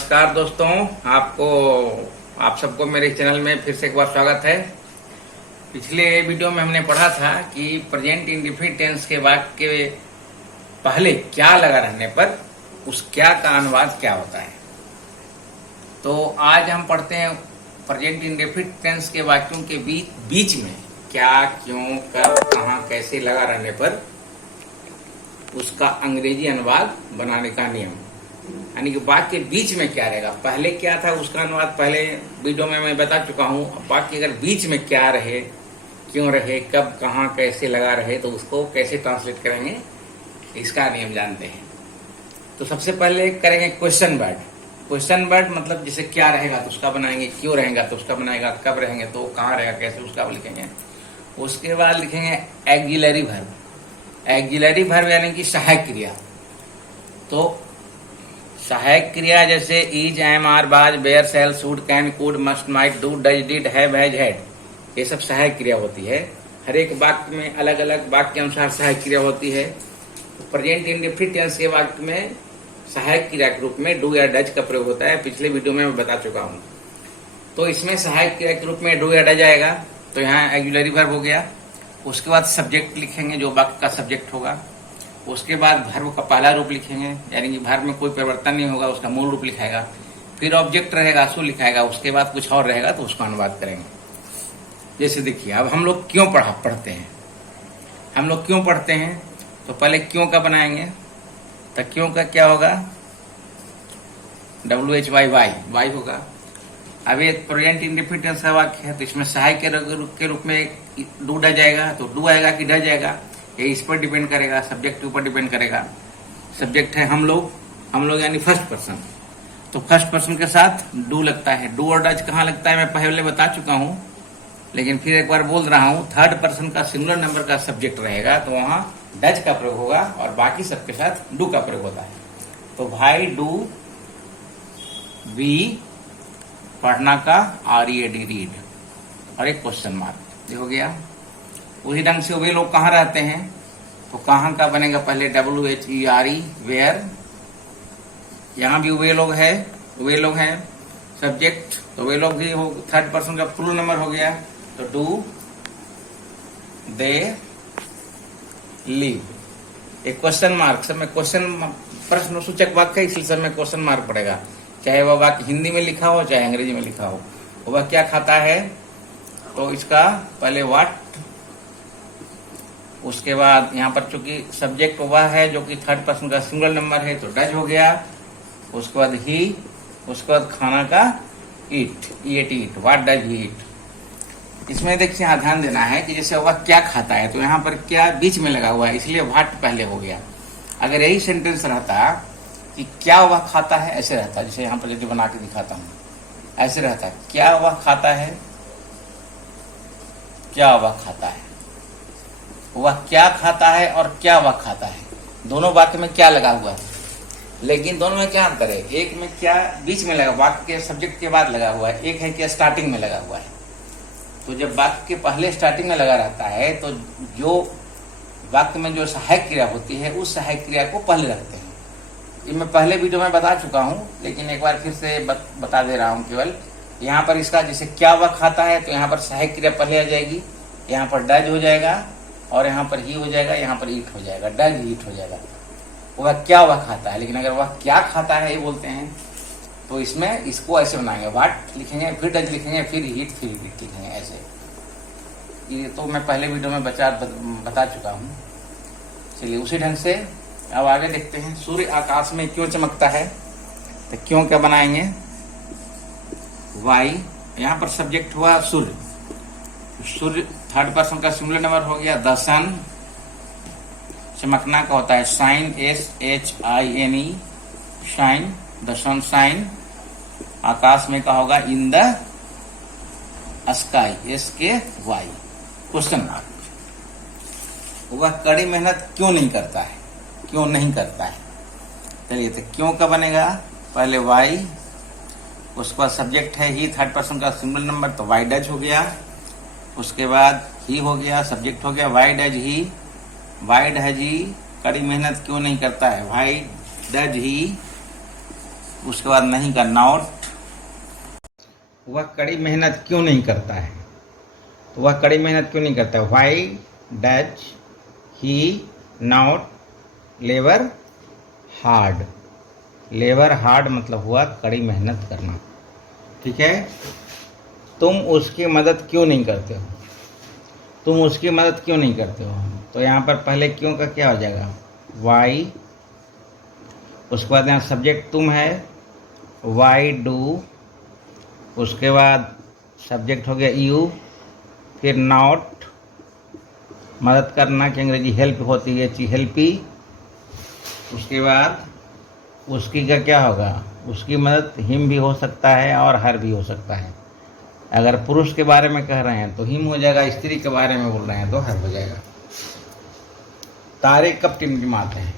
नमस्कार दोस्तों, आप सबको मेरे चैनल में फिर से एक बार स्वागत है। पिछले वीडियो में हमने पढ़ा था कि प्रेजेंट इंडेफिनिट टेंस के वाक्य के पहले क्या लगा रहने पर उस क्या का अनुवाद क्या होता है। तो आज हम पढ़ते हैं प्रेजेंट इंडेफिनिट टेंस के वाक्यों के बीच में क्या, क्यों, कब, कहाँ, कैसे लगा रहने पर उसका अंग्रेजी अनुवाद बनाने का नियम, यानी कि वाक्य के बीच में क्या रहेगा। पहले क्या था उसका अनुवाद पहले वीडियो में मैं बता चुका हूँ। वाक्य अगर बीच में क्या रहे, क्यों रहे, कब, कहाँ, कैसे लगा रहे तो उसको कैसे ट्रांसलेट करेंगे, इसका नियम जानते हैं। तो सबसे पहले करेंगे क्वेश्चन वर्ड। क्वेश्चन वर्ड मतलब जैसे क्या रहेगा तो उसका बनाएंगे, क्यों रहेगा तो उसका बनाएगा, कब रहेंगे तो कहाँ रहेगा, कैसे, उसका लिखेंगे। उसके बाद लिखेंगे एक्जिलरी वर्ब। एक्जिलरी वर्ब यानी कि सहायक क्रिया। तो सहायक क्रिया जैसे is, am, are, was, were, shall, should, can, could, must, might, do, does, did, have, has, had, ये सब सहायक क्रिया होती है। हर एक वाक्य में अलग अलग वाक्य के अनुसार सहायक क्रिया होती है। तो प्रेजेंट इंडेफिनिट टेंस के वाक्य में सहायक क्रिया के रूप में डू या डज का प्रयोग होता है। पिछले वीडियो में मैं बता चुका हूँ। तो इसमें सहायक क्रिया के रूप में डू या डज आएगा, तो यहाँ एक्जिलरी वर्ब हो गया। उसके बाद सब्जेक्ट लिखेंगे जो वाक्य का सब्जेक्ट होगा। उसके बाद वर्ब का पहला रूप लिखेंगे, यानी कि वर्ब में कोई परिवर्तन नहीं होगा, उसका मूल रूप लिखाएगा। फिर ऑब्जेक्ट रहेगा, सु लिखाएगा। उसके बाद कुछ और रहेगा तो उसका अनुवाद करेंगे। जैसे देखिए, अब हम लोग क्यों पढ़ते हैं। हम लोग क्यों पढ़ते हैं तो पहले क्यों का बनाएंगे। तो क्यों का क्या होगा, WHY, वाई होगा। अब ये प्रेजेंट इंडेफिनिट टेंस का वाक्य है तो इसमें सहायक के रूप में डू डज आएगा। तो डू आएगा कि डज आएगा ये इस पर डिपेंड करेगा, सब्जेक्ट के ऊपर डिपेंड करेगा। सब्जेक्ट है हम लोग यानी फर्स्ट पर्सन, तो फर्स्ट पर्सन के साथ डू लगता है। डू और डज कहाँ लगता है मैं पहले बता चुका हूँ, लेकिन फिर एक बार बोल रहा हूँ। थर्ड पर्सन का सिंगुलर नंबर का सब्जेक्ट रहेगा तो वहां डज का प्रयोग होगा और बाकी सबके साथ डू का प्रयोग होता है। तो भाई डू वी, पढ़ना का READ, रीड, और एक क्वेश्चन मार्क, ये हो गया। उसी ढंग से वे लोग कहाँ रहते हैं तो कहाँ का बनेगा पहले WHERE, वेयर। यहाँ भी वे लोग हैं सब्जेक्ट, तो वे लोग भी हो, थर्ड पर्सन का फुल नंबर हो गया। तो डू दे लीव, एक क्वेश्चन मार्क। सब में क्वेश्चन प्रश्न सूचक वाक्य है, इसलिए सब में क्वेश्चन मार्क पड़ेगा, चाहे वह वाक्य हिंदी में लिखा हो चाहे अंग्रेजी में लिखा हो। वह क्या खाता है तो इसका पहले व्हाट, उसके बाद यहाँ पर चूंकि सब्जेक्ट वह है जो कि थर्ड पर्सन का सिंगल नंबर है तो डज हो गया। उसके बाद ही, उसके बाद खाना का ईट, व्हाट डज ही ईट। इसमें देखिए यहाँ ध्यान देना है कि जैसे वह क्या खाता है तो यहाँ पर क्या बीच में लगा हुआ है, इसलिए व्हाट पहले हो गया। अगर यही सेंटेंस रहता कि क्या वह खाता है, ऐसे रहता, जैसे यहाँ पर यदि बना के दिखाता हूँ, ऐसे रहता क्या वह खाता है, क्या वह खाता है, वह क्या खाता है और क्या वह खाता है। दोनों वाक्य में क्या लगा हुआ है, लेकिन दोनों में क्या अंतर है। एक में क्या बीच में लगा, वाक्य के सब्जेक्ट के बाद लगा हुआ है, एक है क्या स्टार्टिंग में लगा हुआ है। तो जब वाक्य के पहले स्टार्टिंग में लगा रहता है तो जो वाक्य में जो सहायक क्रिया होती है उस सहायक क्रिया को पहले रखते हैं। ये मैं पहले वीडियो में बता चुका हूँ, लेकिन एक बार फिर से बता दे रहा हूँ। केवल यहाँ पर इसका जैसे क्या वह खाता है तो यहाँ पर सहायक क्रिया पहले आ जाएगी, यहाँ पर डज हो जाएगा और यहाँ पर ही हो जाएगा, यहाँ पर ईट हो जाएगा, डज ईट हो जाएगा। वह क्या वह खाता है, लेकिन अगर वह क्या खाता है ये बोलते हैं तो इसमें इसको ऐसे बनाएंगे, व्हाट लिखेंगे, फिर डज लिखेंगे, फिर ईट, फिर ईट लिखेंगे, ऐसे। ये तो मैं पहले वीडियो में बता चुका हूँ। चलिए उसी ढंग से अब आगे देखते हैं। सूर्य आकाश में क्यों चमकता है तो क्यों क्या बनाएंगे, वाई, यहाँ पर सब्जेक्ट हुआ सूर्य, सूर्य थर्ड पर्सन का सिंगुलर नंबर हो गया। द सन, चमकना का होता है shine, SHINE, shine, the sun shine. आकाश में का होगा in the sky, SKY, question mark. वह कड़ी मेहनत क्यों नहीं करता है, क्यों नहीं करता है। चलिए तो क्यों का बनेगा पहले वाई, उसके बाद सब्जेक्ट है ही, थर्ड पर्सन का सिंगल नंबर तो वाई डज हो गया। उसके बाद ही हो गया, सब्जेक्ट हो गया वाई डज ही, कड़ी मेहनत क्यों नहीं करता है, वाई डज ही उसके बाद नहीं का नॉट, वह कड़ी मेहनत क्यों नहीं करता है, तो वह कड़ी मेहनत क्यों नहीं करता है, why does he not labour hard, labour hard मतलब हुआ कड़ी मेहनत करना, ठीक है। तुम उसकी मदद क्यों नहीं करते हो, तुम उसकी मदद क्यों नहीं करते हो, तो यहाँ पर पहले क्यों का क्या हो जाएगा, वाई, उसके बाद यहाँ सब्जेक्ट तुम है, वाई डू, उसके बाद सब्जेक्ट हो गया यू, फिर नॉट, मदद करना की अंग्रेजी हेल्प होती है, हेल्पी, उसके बाद उसकी का क्या होगा, उसकी मदद हिम भी हो सकता है और हर भी हो सकता है। अगर पुरुष के बारे में कह रहे हैं तो हिम हो जाएगा, स्त्री के बारे में बोल रहे हैं तो हर हो जाएगा। तारे कब टिमटिमाते हैं,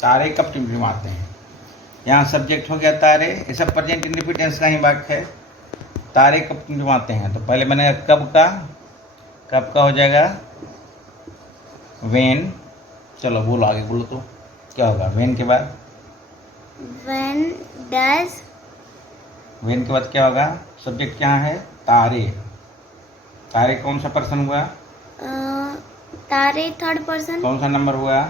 तारे कब टिमटिमाते हैं, यहाँ सब्जेक्ट हो गया तारे, ये सब प्रेजेंट इंडेफिनिट टेंस का ही वाक्य है। तारे कब टिमटिमाते हैं, तो पहले बनेगा कब का हो जाएगा वेन, चलो बोलो आगे बोलो तो क्या होगा, वेन के बाद When does, वेन के बाद क्या होगा, सब्जेक्ट क्या है तारे, तारे कौन सा पर्सन हुआ, तारे थर्ड पर्सन, कौन सा नंबर हुआ,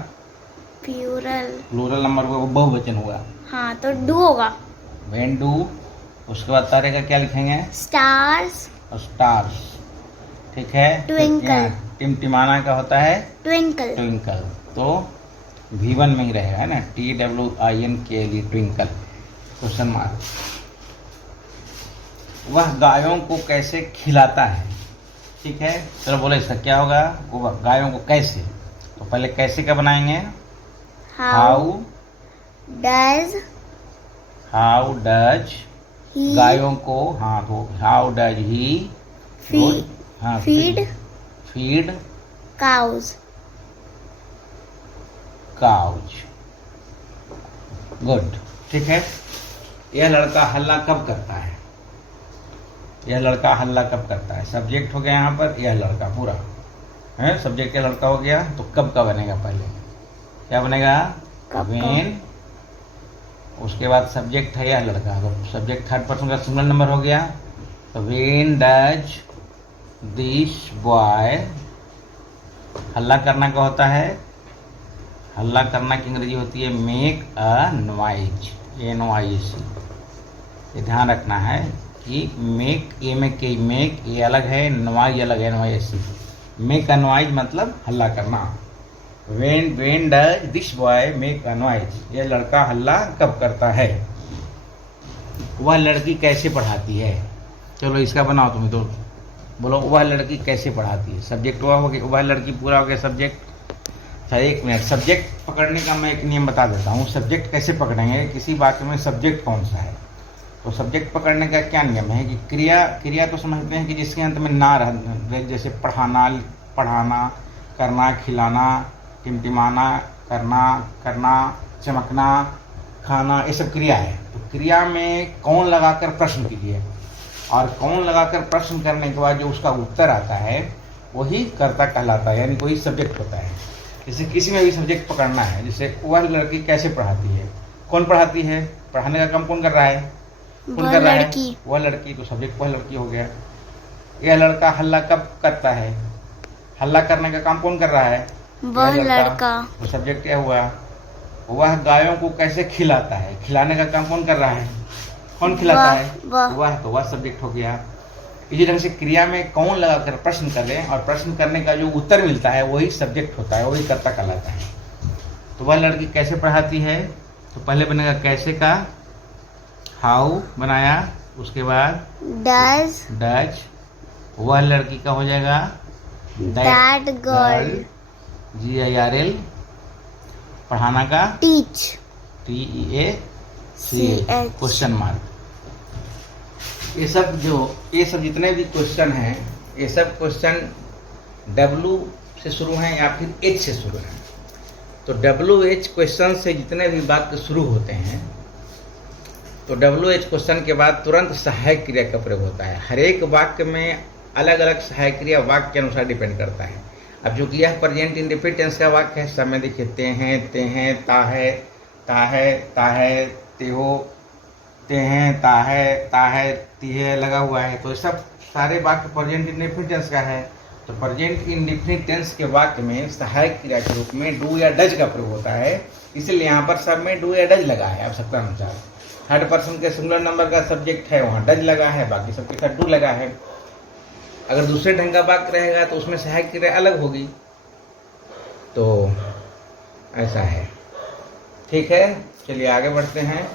प्लूरल, प्लूरल नंबर हुआ, वो बहुवचन हुआ, हाँ तो डू होगा। वेन डू, उसके बाद तारे का क्या लिखेंगे, स्टार्स, और स्टार्स, ठीक है। Twinkle, टिमटिमाना का होता है ट्विंकल, ट्विंकल, तो V1 में ही रहेगा, है ना, TWINKLE ट्विंकल, क्वेश्चन मार्क। वह गायों को कैसे खिलाता है, ठीक है, चलो बोले इसका क्या होगा, वो गायों को कैसे, तो पहले कैसे का बनाएंगे, हाउ डज ही, गायों को, हाँ तो how does he feed cows, good, ठीक है। यह लड़का हल्ला कब करता है, यह लड़का हल्ला कब करता है, सब्जेक्ट हो गया यहाँ पर, यह लड़का पूरा है, सब्जेक्ट क्या लड़का हो गया, तो कब का बनेगा, पहले क्या बनेगा, वेन, उसके बाद सब्जेक्ट है यह लड़का, तो सब्जेक्ट थर्ड पर्सन का सिंगल नंबर हो गया, तो वेन डज दिस बॉय, हल्ला करना का होता है, हल्ला करना की अंग्रेजी होती है मेक अ नॉइज, NOISE, ये ध्यान रखना है कि मेक, ए में के मेक ये अलग है, नॉइज अलग है, NOISE, मेक अ नॉइज मतलब हल्ला करना। When does this boy make a noise, ये लड़का हल्ला कब करता है। वह लड़की कैसे पढ़ाती है, चलो इसका बनाओ तुम्हें, तो बोलो वह लड़की कैसे पढ़ाती है, सब्जेक्ट हुआ हो गया, वह लड़की पूरा हो गया सब्जेक्ट। अच्छा एक मिनट, सब्जेक्ट पकड़ने का मैं एक नियम बता देता हूँ, सब्जेक्ट कैसे पकड़ेंगे, किसी वाक्य में सब्जेक्ट कौन सा है, तो सब्जेक्ट पकड़ने का क्या नियम है कि क्रिया तो समझते हैं कि जिसके अंत में ना रह, जैसे पढ़ाना, करना, खिलाना, टिमटिमाना, करना, चमकना, खाना, ये सब क्रिया है। तो क्रिया में कौन लगाकर प्रश्न कीजिए, और कौन लगाकर प्रश्न करने के बाद जो उसका उत्तर आता है वही कर्ता कहलाता है, यानी वही सब्जेक्ट होता है। जैसे किसी में भी सब्जेक्ट पकड़ना है, जैसे वह लड़की कैसे पढ़ाती है, कौन पढ़ाती है, पढ़ाने का काम कौन कर रहा है, कौन कर रहा है, वह लड़की, तो सब्जेक्ट वह लड़की हो गया। यह लड़का हल्ला कब करता है, हल्ला करने का काम कौन कर रहा है, वह लड़का, तो सब्जेक्ट क्या हुआ। वह गायों को कैसे खिलाता है, खिलाने का काम कौन कर रहा है, कौन खिलाता है, वह, तो वह सब्जेक्ट हो गया। इसी ढंग से क्रिया में कौन लगाकर प्रश्न करें और प्रश्न करने का जो उत्तर मिलता है वही सब्जेक्ट होता है, वही कर्ता कहलाता है। तो वह लड़की कैसे पढ़ाती है, तो पहले बनेगा कैसे का, हाउ बनाया, उसके बाद डज, वह लड़की का हो जाएगा दैट गर्ल, GIRL, पढ़ाना का टीच, TEACH, क्वेश्चन मार्क। ये सब जितने भी क्वेश्चन हैं, ये सब क्वेश्चन W से शुरू हैं या फिर H से शुरू हैं। तो WH क्वेश्चन से जितने भी वाक्य शुरू होते हैं, तो WH क्वेश्चन के बाद तुरंत सहायक क्रिया का प्रयोग होता है। हर एक वाक्य में अलग अलग सहायक क्रिया वाक्य के अनुसार डिपेंड करता है। अब जो कि यह प्रेजेंट इंडेफिनिट टेंस का वाक्य है, सब में देखिए ते हैं, ता है, ते हो, ते हैं, ता है, ती है लगा हुआ है, तो ये सब सारे वाक्य प्रेजेंट इंडेफिनिट टेंस का है। तो प्रेजेंट इंडेफिनिट टेंस के वाक्य में सहायक क्रिया के रूप में डू या डज का प्रयोग होता है, इसलिए यहाँ पर सब में डू या डज लगा है आवश्यकता अनुसार। थर्ड पर्सन के सिंगुलर नंबर का सब्जेक्ट है, वहाँ डज लगा है, बाकी सबके साथ डू लगा है। अगर दूसरे ढंग का वाक्य रहेगा तो उसमें सहायक क्रिया अलग होगी, तो ऐसा है। ठीक है, चलिए आगे बढ़ते हैं।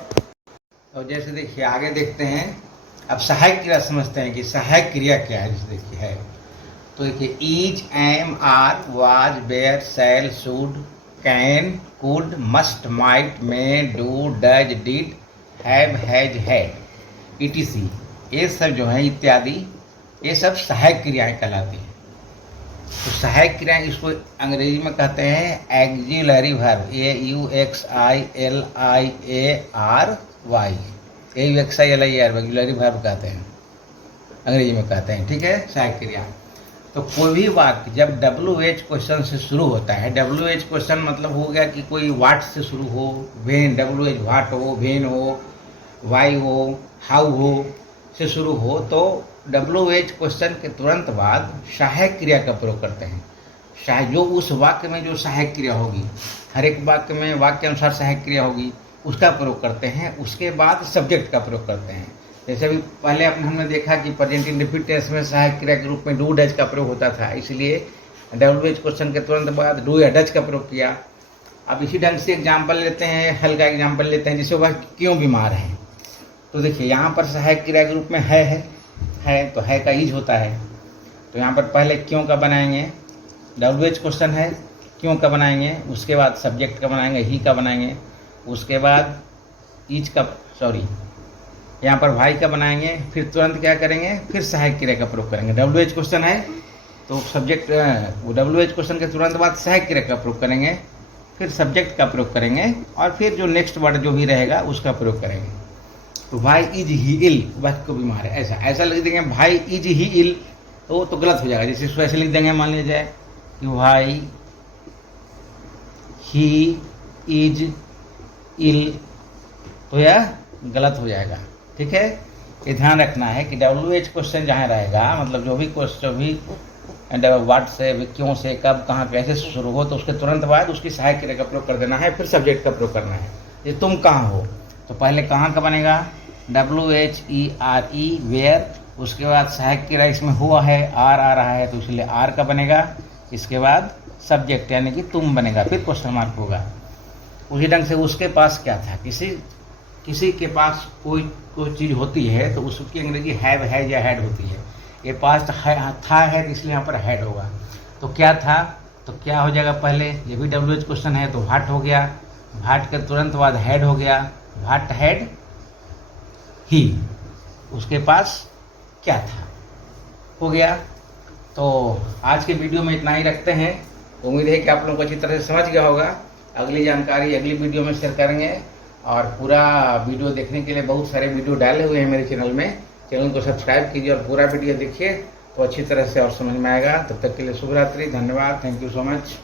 और जैसे देखिए आगे देखते हैं, अब सहायक क्रिया समझते हैं कि सहायक क्रिया क्या है। जैसे देखिए है, तो देखिए is, am, are, was, were, shall, should, can, could, must, might, may, do, does, did, have, has, had, etc, ये सब जो है इत्यादि, ये सब सहायक क्रियाएं कहलाती हैं। तो सहायक क्रियाएं इसको अंग्रेजी में कहते हैं axillary verb, AUXILIARY, AUXILIAR axillary verb कहते हैं, अंग्रेजी में कहते हैं। ठीक है, सहायक क्रिया। तो कोई भी वाक्य जब WH क्वेश्चन से शुरू होता है, WH क्वेश्चन मतलब हो गया कि कोई वाट से शुरू हो, वेन, WH वाट हो, वेन हो, वाई हो, हाउ हो से शुरू हो, तो WH क्वेश्चन के तुरंत बाद सहायक क्रिया का प्रयोग करते हैं। जो उस वाक्य में जो सहायक क्रिया होगी, हर एक वाक्य में वाक्य अनुसार सहायक क्रिया होगी, उसका प्रयोग करते हैं। उसके बाद सब्जेक्ट का प्रयोग करते हैं। जैसे अभी पहले हमने देखा कि प्रेजेंट इंडेफिनिट टेंस में सहायक क्रिया के रूप में डू डज का प्रयोग होता था, इसलिए WH क्वेश्चन के तुरंत बाद डू या डज का प्रयोग किया। अब इसी ढंग से एग्जाम्पल लेते हैं, हल्का एग्जाम्पल लेते हैं, जैसे वह क्यों बीमार है। तो देखिए यहाँ पर सहायक क्रिया के रूप में है तो है का ईज होता है। तो यहाँ पर पहले क्यों का बनाएंगे, WH क्वेश्चन है, क्यों का बनाएंगे, उसके बाद सब्जेक्ट का बनाएंगे, ही का बनाएंगे, उसके बाद ईज का, सॉरी यहाँ पर भाई का बनाएंगे, फिर तुरंत क्या करेंगे, फिर सहायक क्रिया का प्रयोग करेंगे। WH क्वेश्चन है तो सब्जेक्ट, WH क्वेश्चन के तुरंत बाद सहायक क्रिया का प्रयोग करेंगे, फिर सब्जेक्ट का प्रयोग करेंगे, और फिर जो नेक्स्ट वर्ड जो भी रहेगा उसका प्रयोग करेंगे। तो भाई इज ही इल, वह को बीमार है, ऐसा लिख देंगे भाई इज ही इल, तो गलत हो जाएगा। जैसे इसको ऐसे लिख देंगे, मान लीजिए कि भाई ही इज इल, तो यह गलत हो जाएगा। ठीक है, ये ध्यान रखना है कि WH क्वेश्चन जहाँ रहेगा, मतलब जो भी क्वेश्चन भी वाट से, क्यों से, कब, कहाँ, कैसे शुरू हो, तो उसके तुरंत बाद उसकी सहायक क्रिया का प्रयोग कर देना है, फिर सब्जेक्ट का प्रयोग करना है। ये तुम कहाँ हो, तो पहले कहाँ का बनेगा, WHERE, वेयर, उसके बाद सहायक क्रिया इसमें हुआ है, आर आ रहा है तो इसलिए आर का बनेगा, इसके बाद सब्जेक्ट यानी कि तुम बनेगा, फिर क्वेश्चन मार्क होगा। उसी ढंग से उसके पास क्या था, किसी के पास कोई चीज़ होती है तो उसकी अंग्रेजी हैव, हैज या हैड होती है। ये पास था है तो इसलिए यहाँ पर हैड होगा। तो क्या था, तो क्या हो जाएगा, पहले ये भी WH क्वेश्चन है तो व्हाट हो गया, व्हाट के तुरंत बाद हैड हो गया, व्हाट हैड ही, उसके पास क्या था, हो गया। तो आज के वीडियो में इतना ही रखते हैं। उम्मीद है कि आप लोगों को अच्छी तरह से समझ गया होगा। अगली जानकारी अगली वीडियो में शेयर करेंगे, और पूरा वीडियो देखने के लिए बहुत सारे वीडियो डाले हुए हैं मेरे चैनल में। चैनल को सब्सक्राइब कीजिए और पूरा वीडियो देखिए तो अच्छी तरह से और समझ में आएगा। तब तक के लिए शुभ रात्रि, धन्यवाद, थैंक यू सो मच।